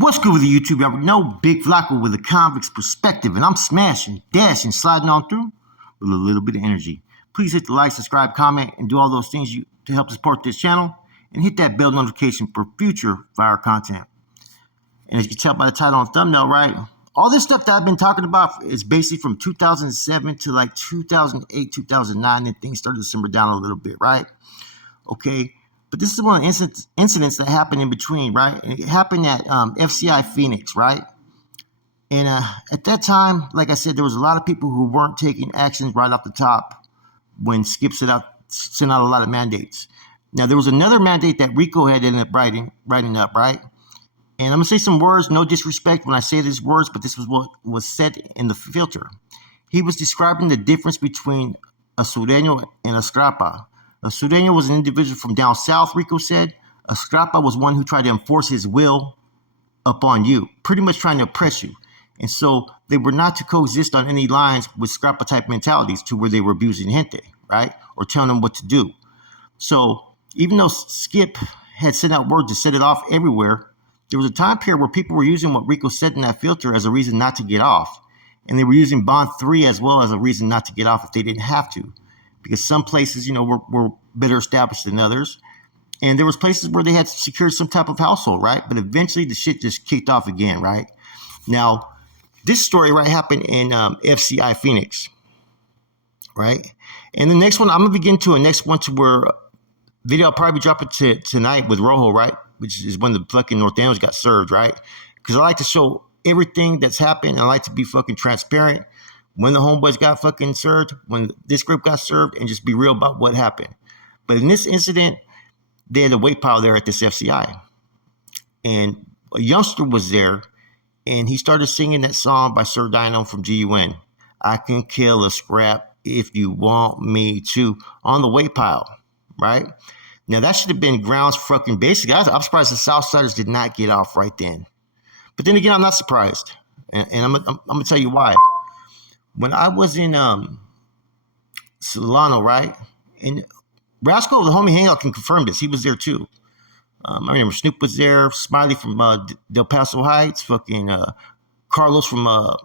What's good with the YouTube? You know, Big Flacco with a convict's perspective, and I'm smashing, dashing, sliding on through with a little bit of energy. Please hit the like, subscribe, comment, and do all those things to help support this channel, and hit that bell notification for future fire content. And as you can tell by the title and thumbnail, right, all this stuff that I've been talking about is basically from 2007 to like 2008, 2009, and things started to simmer down a little bit, right? Okay. But this is one of the incidents that happened in between, right? And it happened at Fci-Phoenix, right? And at that time, like I said, there was a lot of people who weren't taking actions right off the top when Skip sent out a lot of mandates. Now, there was another mandate that Rico had ended up writing up, right? And I'm going to say some words, no disrespect when I say these words, but this was what was said in the filter. He was describing the difference between a Sureno and a Scrapa. A Sureno was an individual from down south, Rico said. A Scrapa was one who tried to enforce his will upon you, pretty much trying to oppress you. And so they were not to coexist on any lines with Scrapa type mentalities to where they were abusing gente, right? Or telling them what to do. So even though Skip had sent out word to set it off everywhere, there was a time period where people were using what Rico said in that filter as a reason not to get off. And they were using Bond 3 as well as a reason not to get off if they didn't have to. Because some places, were better established than others. And there was places where they had secured some type of household, right? But eventually the shit just kicked off again, right? Now, this story, right, happened in Fci-Phoenix, right? And the next one, I'm going to begin to a next one to where video I'll probably drop it tonight with Rojo, right? Which is when the fucking Nortenos got served, right? Because I like to show everything that's happened. I like to be fucking transparent. When the homeboys got fucking served, when this group got served, and just be real about what happened. But in this incident, they had a weight pile there at this FCI. And a youngster was there, and he started singing that song by Sir Dino from GUN. I can kill a scrap if you want me to, on the weight pile, right? Now, that should have been grounds fucking basic. I'm surprised the Southsiders did not get off right then. But then again, I'm not surprised. And I'm going to tell you why. When I was in Solano, right, and Rascal, the homie Hangout, can confirm this. He was there too. I remember Snoop was there, Smiley from Del Paso Heights, fucking Carlos from, I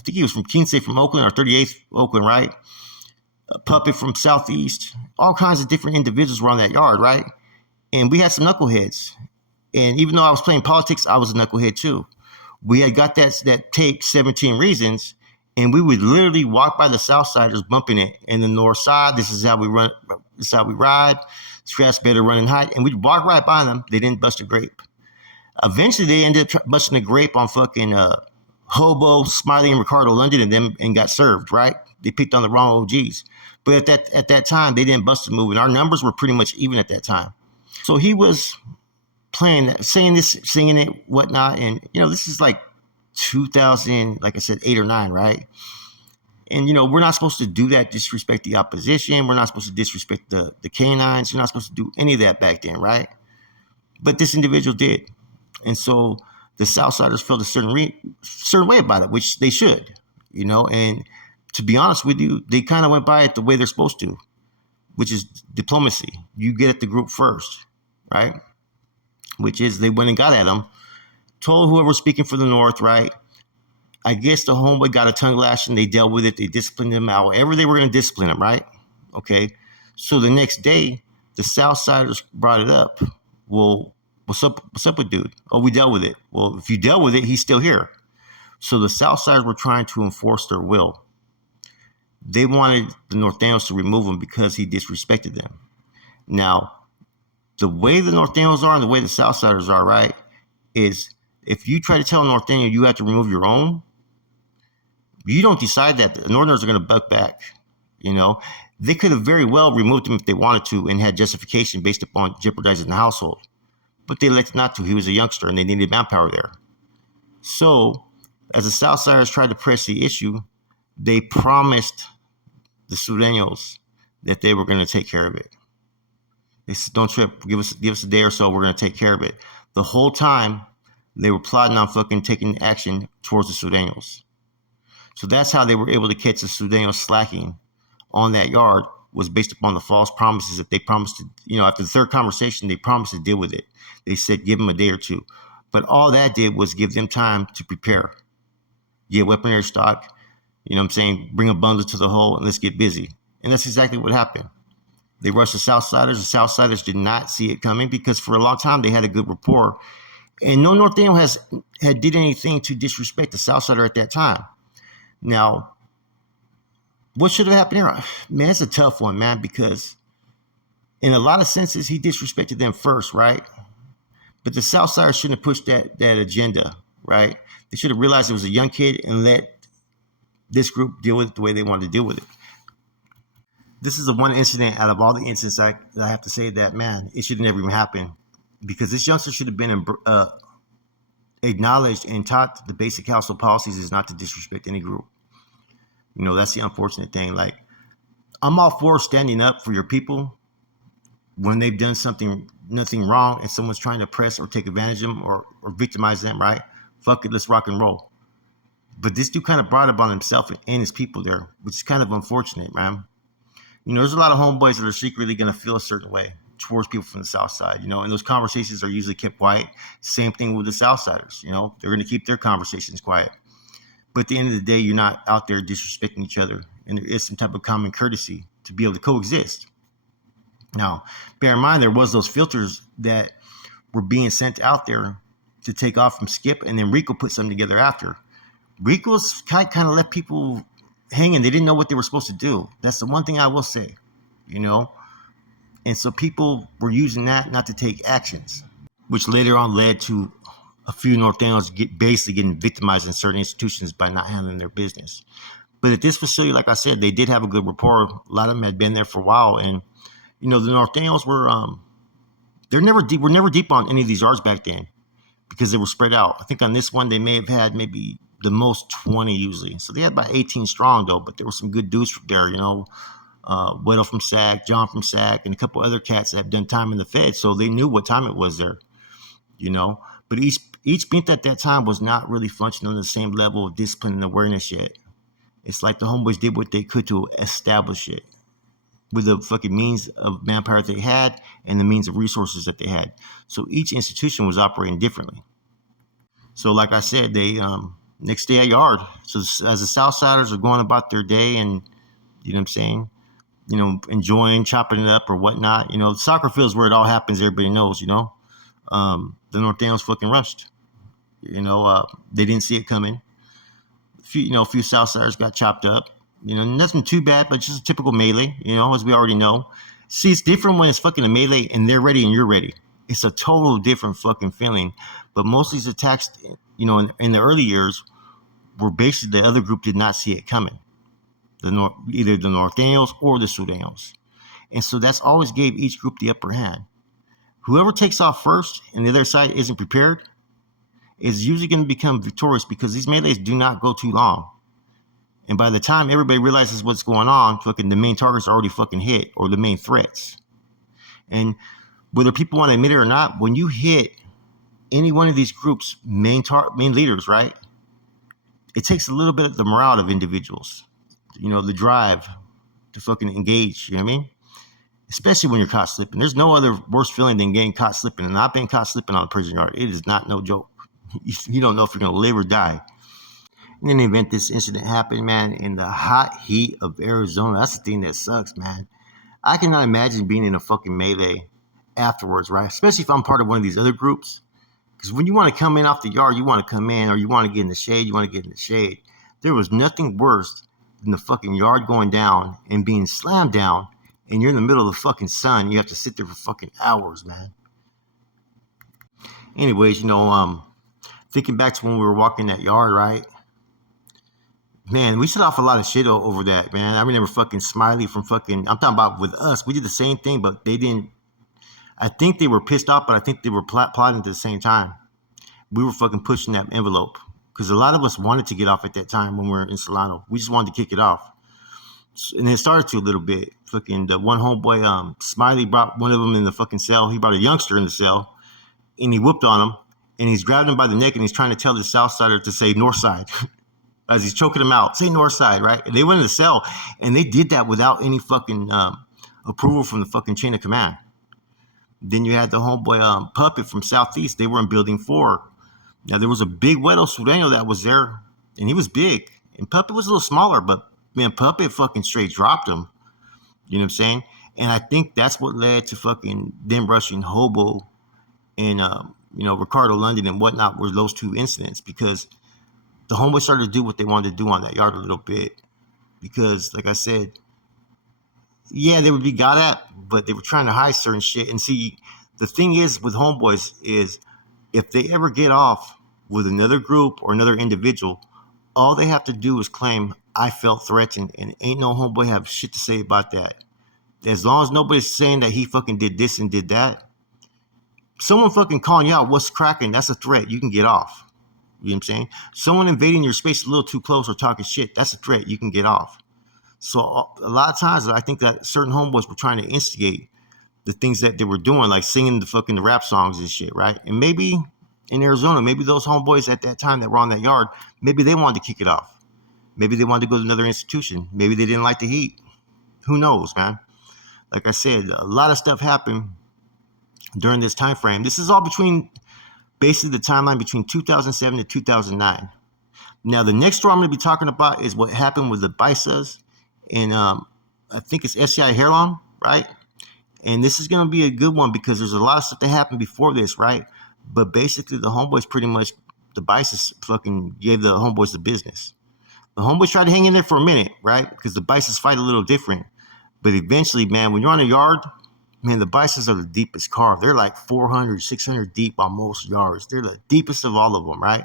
think he was from Quince from Oakland, or 38th Oakland, right? Puppet from Southeast. All kinds of different individuals were on that yard, right? And we had some knuckleheads. And even though I was playing politics, I was a knucklehead too. We had got that tape, 17 Reasons, and we would literally walk by the Southsiders bumping it in the north side. This is how we run. This is how we ride. Scraps better running high. And we'd walk right by them. They didn't bust a grape. Eventually, they ended up busting a grape on fucking Hobo, Smiley, and Ricardo London and them, and got served, right? They picked on the wrong OGs. But at that time, they didn't bust a move. And our numbers were pretty much even at that time. So he was playing that, singing it, whatnot. And, this is like 2000, like I said, 8 or 9, right? And, we're not supposed to do that, disrespect the opposition. We're not supposed to disrespect the canines. You're not supposed to do any of that back then, right? But this individual did. And so the Southsiders felt a certain way about it, which they should, And to be honest with you, they kind of went by it the way they're supposed to, which is diplomacy. You get at the group first, right? Which is they went and got at them. Told whoever was speaking for the North, right? I guess the homeboy got a tongue lashing. They dealt with it. They disciplined him however they were going to discipline him, right? Okay. So the next day, the Southsiders brought it up. Well, what's up with dude? Oh, we dealt with it. Well, if you dealt with it, he's still here. So the Southsiders were trying to enforce their will. They wanted the Nortenos to remove him because he disrespected them. Now, the way the Nortenos are and the way the Southsiders are, right, is if you try to tell a Norteño you have to remove your own, you don't decide that. The Northerners are going to buck back. They could have very well removed him if they wanted to and had justification based upon jeopardizing the household. But they elected not to. He was a youngster and they needed manpower there. So, as the Southsiders tried to press the issue, they promised the Surenos that they were going to take care of it. They said, don't trip, give us a day or so, we're going to take care of it. The whole time, they were plotting on fucking taking action towards the Surenos. So that's how they were able to catch the Surenos slacking on that yard, was based upon the false promises that they promised to, after the third conversation, they promised to deal with it. They said, give them a day or two. But all that did was give them time to prepare, get weaponry stock, you know what I'm saying, bring a bundle to the hole, and let's get busy. And that's exactly what happened. They rushed the Southsiders. The Southsiders did not see it coming because for a long time they had a good rapport. And no Northeno had did anything to disrespect the Southsider at that time. Now, what should have happened here? Man, it's a tough one, man, because in a lot of senses, he disrespected them first, right? But the Southsiders shouldn't have pushed that agenda, right? They should have realized it was a young kid and let this group deal with it the way they wanted to deal with it. This is the one incident out of all the incidents I have to say that, man, it should never even happen because this youngster should have been acknowledged and taught the basic household policies is not to disrespect any group. You know, that's the unfortunate thing. Like, I'm all for standing up for your people when they've done nothing wrong and someone's trying to oppress or take advantage of them or victimize them, right? Fuck it, let's rock and roll. But this dude kind of brought it upon himself and his people there, which is kind of unfortunate, man. You know, there's a lot of homeboys that are secretly going to feel a certain way towards people from the South Side, you know, and those conversations are usually kept quiet. Same thing with the Southsiders, you know, they're going to keep their conversations quiet. But at the end of the day, you're not out there disrespecting each other, and there is some type of common courtesy to be able to coexist. Now, bear in mind, there was those filters that were being sent out there to take off from Skip, and then Rico put something together after. Rico's kind of left people hanging. They didn't know what they were supposed to do. That's the one thing I will say, you know. And so people were using that not to take actions, which later on led to a few Nortenos basically getting victimized in certain institutions by not handling their business. But at this facility, like I said, they did have a good rapport. A lot of them had been there for a while, and you know the Nortenos were were never deep on any of these yards back then because they were spread out. I think on this one they may have had maybe the most 20 usually. So they had about 18 strong though, but there were some good dudes from there, you know. Widow from SAC, John from SAC, and a couple other cats that have done time in the Fed, so they knew what time it was there, you know. But each beat at that time was not really functioning on the same level of discipline and awareness yet. It's like the homeboys did what they could to establish it with the fucking means of manpower they had and the means of resources that they had. So each institution was operating differently. So like I said, they next day at yard. So as the Southsiders are going about their day and, you know what I'm saying, you know, enjoying, chopping it up or whatnot, you know, the soccer field is where it all happens. Everybody knows, you know. The Nortenos fucking rushed. You know, they didn't see it coming. A few Southsiders got chopped up. You know, nothing too bad, but just a typical melee, you know, as we already know. See, it's different when it's fucking a melee and they're ready and you're ready. It's a total different fucking feeling. But most of these attacks, you know, in the early years, were basically the other group did not see it coming. Either the Nortenos or the Surenos. And so that's always gave each group the upper hand. Whoever takes off first and the other side isn't prepared is usually going to become victorious because these melees do not go too long. And by the time everybody realizes what's going on, fucking the main targets are already fucking hit or the main threats. And whether people want to admit it or not, when you hit any one of these groups' main leaders, right, it takes a little bit of the morale of individuals, you know, the drive to fucking engage, you know what I mean? Especially when you're caught slipping. There's no other worse feeling than getting caught slipping. And I've been caught slipping on a prison yard. It is not no joke. You don't know if you're going to live or die. In any event, this incident happened, man, in the hot heat of Arizona. That's the thing that sucks, man. I cannot imagine being in a fucking melee afterwards, right? Especially if I'm part of one of these other groups. Because when you want to come in off the yard, you want to come in, or you want to get in the shade, you want to get in the shade. There was nothing worse than the fucking yard going down and being slammed down, and you're in the middle of the fucking sun. You have to sit there for fucking hours, man. Anyways, you know, thinking back to when we were walking that yard, right? Man, we set off a lot of shit over that, man. I remember fucking Smiley from fucking, I'm talking about with us. We did the same thing, but they didn't. I think they were pissed off, but I think they were plotting at the same time. We were fucking pushing that envelope because a lot of us wanted to get off at that time when we were in Solano. We just wanted to kick it off. And it started to a little bit. Fucking the one homeboy, Smiley brought one of them in the fucking cell. He brought a youngster in the cell, and he whooped on him, and he's grabbed him by the neck, and he's trying to tell the Southsider to say North Side. As he's choking him out, say North Side, right? And they went in the cell, and they did that without any fucking approval from the fucking chain of command. Then you had the homeboy Puppet from Southeast. They were in Building 4. Now there was a big Weddle Sureno that was there, and he was big. And Puppet was a little smaller, but man, Puppet fucking straight dropped him. You know what I'm saying? And I think that's what led to fucking them rushing Hobo and Ricardo London and whatnot were those two incidents because the homeboys started to do what they wanted to do on that yard a little bit. Because like I said, yeah, they would be got at, but they were trying to hide certain shit. And see, the thing is with homeboys is if they ever get off with another group or another individual, all they have to do is claim I felt threatened, and ain't no homeboy have shit to say about that. As long as nobody's saying that he fucking did this and did that, someone fucking calling you out, what's cracking? That's a threat. You can get off. You know what I'm saying? Someone invading your space a little too close or talking shit, that's a threat. You can get off. So a lot of times, I think that certain homeboys were trying to instigate the things that they were doing, like singing the rap songs and shit, right? And maybe in Arizona, maybe those homeboys at that time that were on that yard, maybe they wanted to kick it off. Maybe they wanted to go to another institution. Maybe they didn't like the heat. Who knows, man? Like I said, a lot of stuff happened during this time frame. This is all between basically the timeline between 2007 to 2009. Now, the next story I'm going to be talking about is what happened with the Bisas and I think it's SCI Hairlawn, right? And this is going to be a good one because there's a lot of stuff that happened before this, right? But basically, the homeboys pretty much, the Bisas fucking gave the homeboys the business. The homeboys tried to hang in there for a minute, right? Because the Bisas fight a little different. But eventually, man, when you're on a yard, man, the Bisons are the deepest carve. They're like 400, 600 deep on most yards. They're the deepest of all of them, right?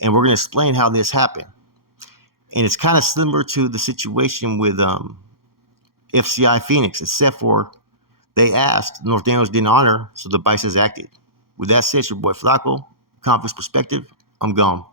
And we're going to explain how this happened. And it's kind of similar to the situation with Fci-Phoenix, except for they asked, Nortenos didn't honor, so the Bisons acted. With that said, your boy Flaco, Conflicts Perspective, I'm gone.